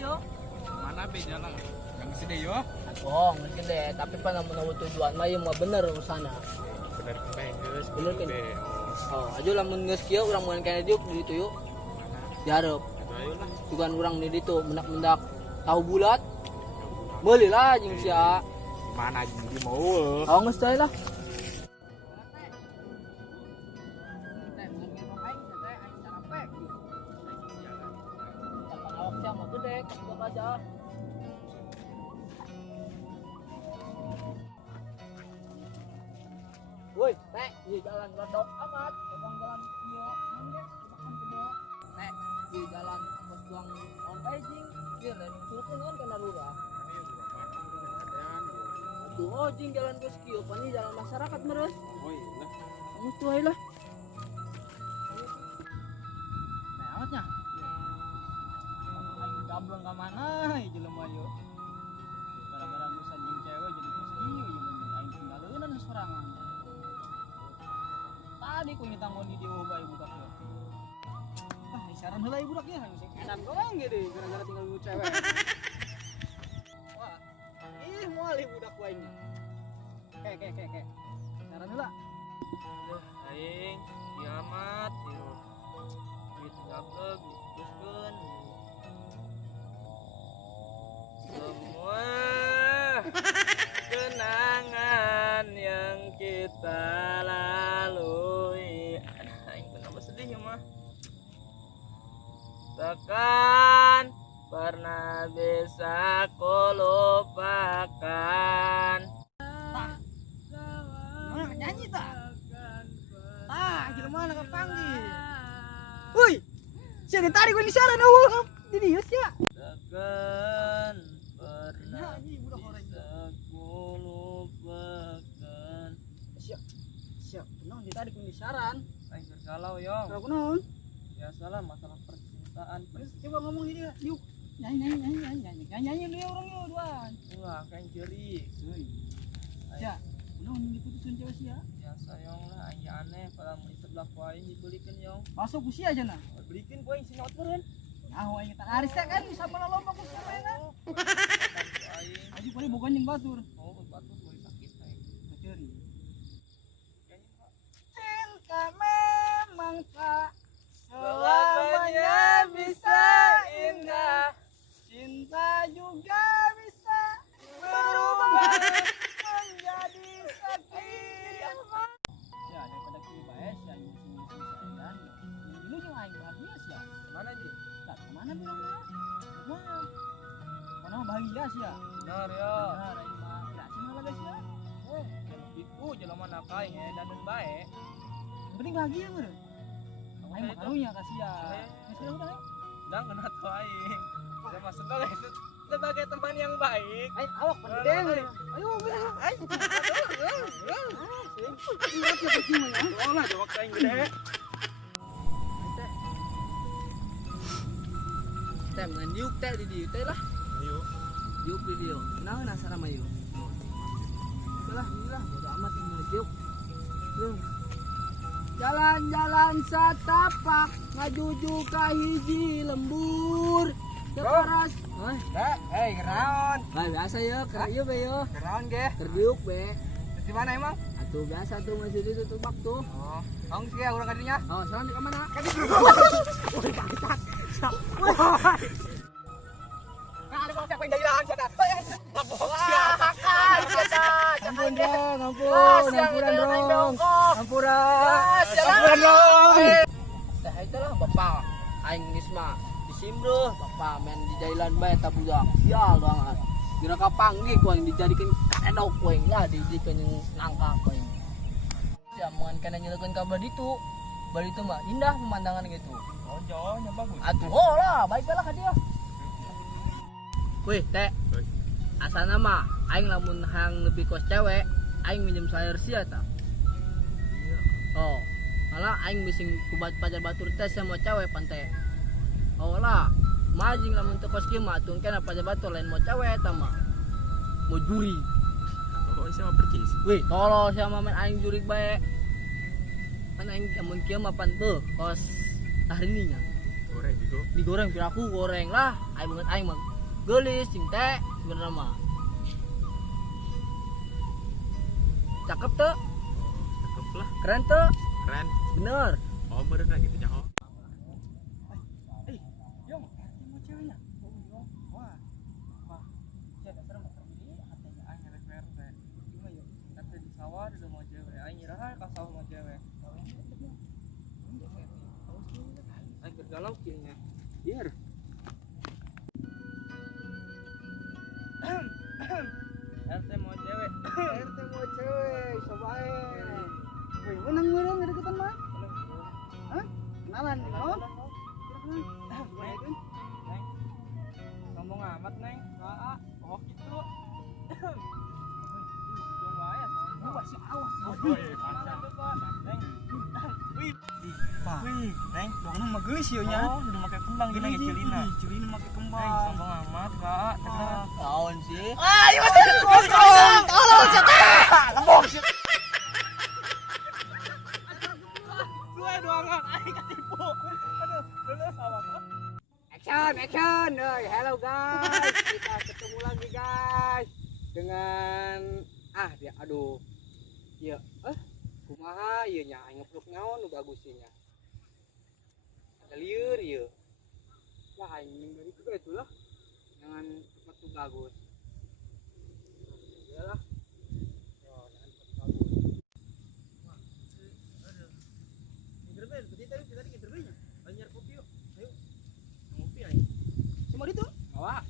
yo. Mana beda lah. Yang sini yo. Oh, mungkin deh, tapi pa namun nawa tujuan mah yang mah bener urusana. Bener kembali geus. Bener kan? Oh, aja lamun geus kieu urang mun kana diuk di ditu yuk. Dihareup. Ayo lah. Tugan urang di ditu mendak-mendak tahu bulat. Meuli lah jeung sia. Mana jadi mau? Oh, geus teh lah. Woi, teh, di jalan rodok amat, jalan kio, makan kebo. Teh, di jalan pos tuang on Beijing, dia lain suku non kana lurah. Tuh, oh jing jalan pos kio, pani jalan masyarakat meres. Oh iya lah. Kamu tuh lah. Nah, amatnya. Aing gablong ka mana, jelema yo. Gara-gara urusan jeung cewek jadi pos kio, jeung aing tinggaleunan sorangan. Tadi ku nyitang di diubah budak yo. Wah, isaran heula budak ya, enak doang gitu gara-gara tinggal lu cewek. Wah. Ih, moal budak ku aing. Ke. Isaran heula. Aing kiamat yo. Gitu gablek teruskeun. Semua kenangan yang kita lalui. Aing kenapa sedih ya mah? Takkan pernah bisa ku lupakan. Mana nyanyi tak? Jelema nak panggil. Woi. Sia ditarik ku di sana eueuh. Di dieu sia. Takkan pernah bisa ku lupakan. Siap. Naon ditarik ku di saran. Aing kalau yo. Kalau kunaon? Biasalah masalah percintaan. Coba ngomong ini ya. Yuk. Nyanyi dia orang yo duaan. Wah, kan jeri. Ya. Naon diputusin cewek sia? Biasa yong lah aing aneh pada mun sebelah ku aing dibelikeun yong. Masuk ku sia aja nah. Belikeun ku aing sinot meureun. Ah, aing tak arisnya kan bisa lomba ku sia na. Aing Aji pari bogan jeung batur. oh batur boleh sakit aing. Baceri. Kayaknya Pak. Cinta memang tak Selamanya bisa indah. Cinta juga bisa berubah menjadi sakit. Ya daripada kieu bae sia aing sing saedan. Ini jeung aing bahagia sia. Mana Ji? Tak kemana bilang mah? Wah. Mana bahagia sia. Benar ya. Benar aing mah. Ya sini lah guys ya. Itu jelema nak aing edanun bae. Yang penting bahagia meureun. Aing mah karunya ka sia. Geus udah. Dang kena tuh aing. Udah masuk sebagai teman yang baik. Aing awak pan gede. Ayo geus. Aing. Oh lah jawab aing gede. Teh ngan diuk teh di dieu teh lah. Ayo. Diuk di dieu. Naon asana mah yuk. Lah, bodo amat ini diuk. Yuk. Jalan-jalan satapak ngajuju ka hiji lembur. Keparas. Heh. Hei, kenaon? Bah, biasa ya, ieu be yo. Kenaon ge? Terdiuk be. Di mana emang? Atuh biasa tuh masih di tutubak tuh. Oh, tong sih ya urang kadinya. Oh, sekarang di mana? Nah, ada konsep yang hilang sana. Ampun dong, ampuran dong. Ampuran dong. Tah itu lah bapak aing geus mah disimbreuh bapak men di jailan bae eta budak. Sial banget. Dina kapanggih ku aing dijadikeun kadok ku aing lah dijadikeun yang nangka ku aing. Ya mun kana nyeukeun ka baditu. Baditu mah indah pemandangan gitu. Oh, jauhnya bagus. Atuh oh lah, baiklah ka dia. Wih, teh. Asana mah aing lamun hang nepi kos cewek, aing minjem sayur sia ta. Oh, malah aing bising kubat pajar batur teh sama cewek pantai. Oh lah, majing lamun teu kos kieu mah atuh kana pajar batur lain mau cewek ta mah. Mau juri. Oh, sama percis. Wih, tolo sama main aing juri bae. Kan aing lamun kieu mah pan kos tahrini nya. Goreng gitu. Digoreng piraku goreng lah. Aing banget aing mah Gelis cing teh sebenarnya mah. Cakep tuh, Cakep lah. keren tuh, Keren. bener. Oh berenang gitu nyaho. Yong, mau ceweknya. Wah. Wah. Saya dasar mah terpilih hatinya aing elek PRT. Cuma yuk, kata di sawah udah mau cewek. Aing ngira ka sawah mau cewek. Aing bergalau kayaknya. Biar. RT mau cewek. RT mau cewek, sobae. Wih, menang ada deketan mah. Hah? Kenalan, oh? Neng, ngomong amat neng. Oh gitu. Jom wae soalnya. Awas, awas. Neng. Wih. Wih, neng, dongna mah geus ieu nya. Oh, udah make kembang gini ge celina. Celina make kembang. Neng, sombong amat, Kak. Tahun sih. Tolong, Suwe doangan aing ketipu. Aduh, lulus awak. Action, hello guys, kita ketemu lagi guys dengan dia, aduh, iya, kumaha, iya nya, aing ngepluk naon, nu bagus nya, ada liur, iya, wah aing dari itu itu lah, jangan tempat tuh bagus, ya lah, Cuma itu. awak,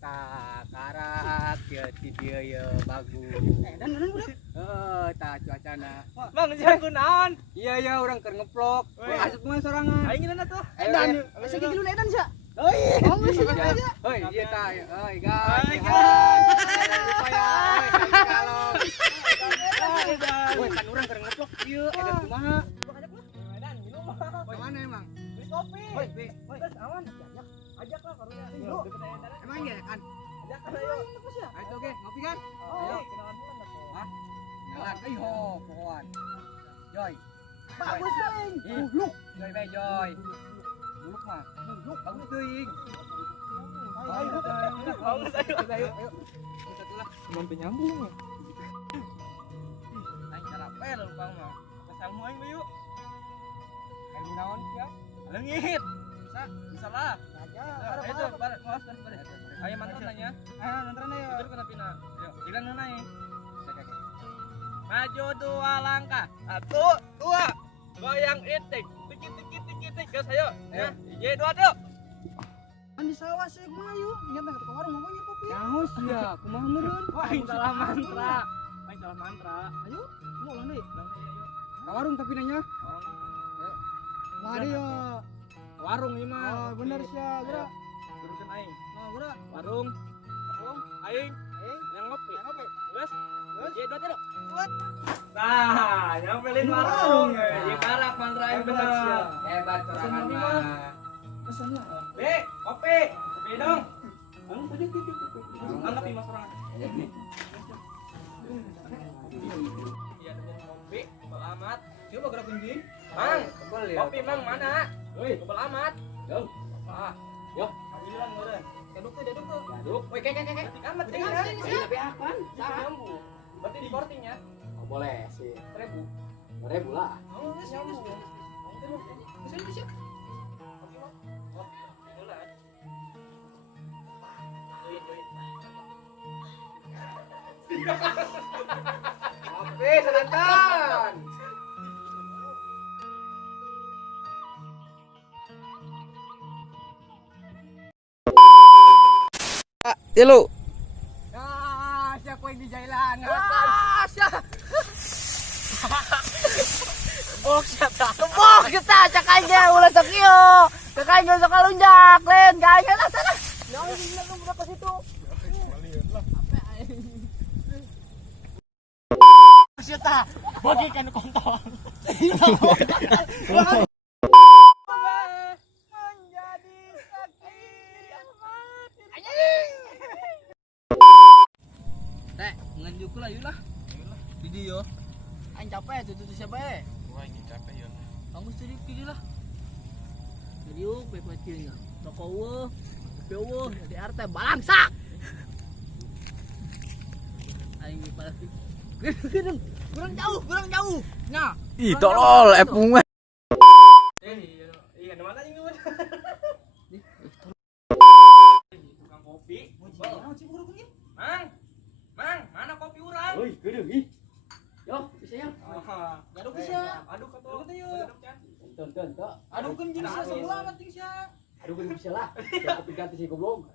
tak karak, ya dia ya bagus, Dan udah. tak cuacana. Bang, jangan kunaon. Iya ya orang keur ngeplok. Weh. Asup mah sorangan. Aing ngeunana tuh. Edan, Masih gigi lu edan sia. Oh iya. Oh, masih gigi aja. Hoi, iya ta. Hoi guys. Hai, guys. Supaya kalau. Woi, kan orang keur ngeplok ieu edan kumaha? Edan, minum mah. Mana emang? Beli kopi. Woi, Terus awan ajak lah karunya. Yuk, deket edan. emang ya kan? Ajak kan ayo. Terus ya. Ayo oke, ngopi kan? Ayo, kenalan bulan dah. Hah? Jalan. Ayo, pohon. Joy. Bagus, Bang. Buluk. Joy bae Joy. Buluk mah. Buluk bagus teuing. Ayo, bagus ayo. Ayo. Satu lah. Sampai nyambung ya. Aing carapel lupa mah. Kesalmu aing yuk. Ilmu naon ya? Leungit. Bisa lah. Aja. Itu balik balik. Ayo mantan nanya. Nonton ayo. Itu kena pina. Ayo, jangan nanya. Maju 2 langkah. 1, 2. Goyang itik. Tik. Gas ayo. Ya. Ye 2 tuh. Kan di sawah sih kumaha yuk nyata ke warung ngomongnya kopi Naos ya, kumaha meureun? Aing salah mantra. Aing salah mantra. ayo mau ulang deh Ka warung tapi nanya. lari ya Warung ieu mah. oh bener sih ya gerak Turutin aing. nah gerak Warung. Aing. Yang ngopi. Gas. Ye 2 tuh. Nah, nyamperin warung. Ye karak mantra aing bener. Hebat sorangan mah. pesan lah Be, kopi. Kopi dong. Angkat nih mas orang. Iya, kopi. Selamat. Coba gerak tinggi. Mang, Kebel ya. kopi mang mana? Woi, kebel amat. Jom. Ah, yo. Ambilan meureun. Duduk tuh. Duduk. Woi, kek. Ketik amat, ketik amat. Tapi apaan? Nyambung. Berarti di korting ya. Oh, boleh sih. 1000. 2000 lah. Oh, geus nyambung. Geus ya. Oke, Mak. Oh, mulai. Duit. Kopi sedanten. Halo. Siapa yang di jailan? Box ya tak. kebok kita cak aja ulah cak iyo cak aja sok kalunjak len kayaknya lah sana jangan lu berapa situ Siapa? Bagikan kontol. Menjadi sakit Teh, nganjuk lah yuk lah. Di dia. Aing capek tuh siapa ya? Wah ini capek ya. Kamu sedih pilih lah. Jadi yuk, baik-baik pilihnya. Rokok kopi eueuh di RT balangsak. Aing pada kurang jauh. Nah, Ih, tolol epung. Iya, di mana ini? Tukang kopi. Mang, mana kopi urang? Oi, geudeung ih. Yo, bisa ya. Aduk bisa. Aduk atuh. Tonton, Kak. Adukeun jeung sebelah mah ting sia. Aduh, bisa lah. Jangan ganti si goblok.